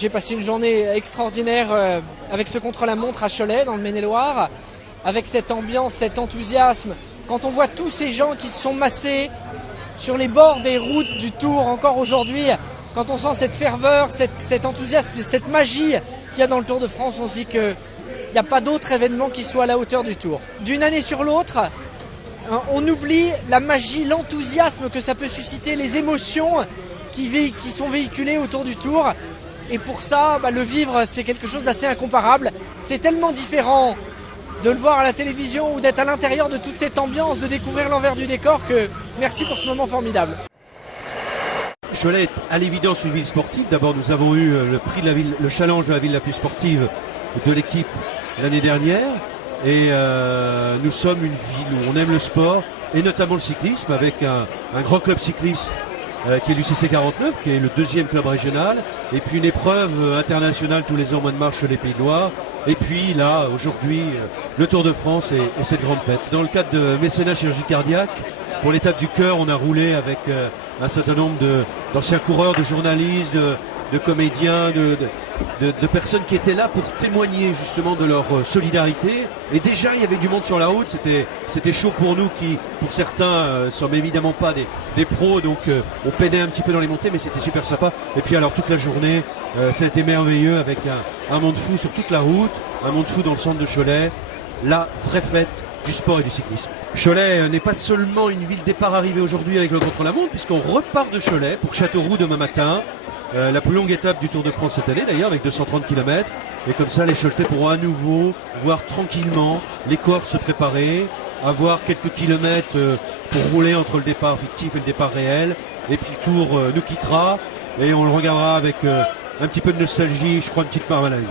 J'ai passé une journée extraordinaire avec ce contre-la-montre à Cholet, dans le Maine-et-Loire, avec cette ambiance, cet enthousiasme. Quand on voit tous ces gens qui se sont massés sur les bords des routes du Tour encore aujourd'hui, quand on sent cette ferveur, cet enthousiasme, cette magie qu'il y a dans le Tour de France, on se dit qu'il n'y a pas d'autre événement qui soit à la hauteur du Tour. D'une année sur l'autre, on oublie la magie, l'enthousiasme que ça peut susciter, les émotions qui sont véhiculées autour du Tour. Et pour ça, le vivre, c'est quelque chose d'assez incomparable. C'est tellement différent de le voir à la télévision ou d'être à l'intérieur de toute cette ambiance, de découvrir l'envers du décor, que merci pour ce moment formidable. Cholet est à l'évidence une ville sportive. D'abord, nous avons eu le prix de la ville, le challenge de la ville la plus sportive de l'équipe l'année dernière. Et nous sommes une ville où on aime le sport et notamment le cyclisme, avec un grand club cycliste qui est l'UCC 49, qui est le deuxième club régional, et puis une épreuve internationale tous les ans au mois de mars chez les Pays de Loire, et puis là aujourd'hui le Tour de France et cette grande fête. Dans le cadre de mécénat chirurgie cardiaque, pour l'étape du cœur, on a roulé avec un certain nombre d'anciens coureurs, de journalistes, de comédiens, de personnes qui étaient là pour témoigner justement de leur solidarité. Et déjà il y avait du monde sur la route, c'était chaud pour nous qui, pour certains, ne sommes évidemment pas des pros, donc on peinait un petit peu dans les montées, mais c'était super sympa. Et puis alors toute la journée, ça a été merveilleux avec un monde fou sur toute la route, un monde fou dans le centre de Cholet, la vraie fête du sport et du cyclisme. Cholet n'est pas seulement une ville départ-arrivée aujourd'hui avec le contre-la-montre, puisqu'on repart de Cholet pour Châteauroux demain matin. La plus longue étape du Tour de France cette année d'ailleurs, avec 230 km. Et comme ça, les Choletais pourront à nouveau voir tranquillement les Corses se préparer, avoir quelques kilomètres pour rouler entre le départ fictif et le départ réel. Et puis le Tour nous quittera et on le regardera avec un petit peu de nostalgie, je crois une petite part à la vie.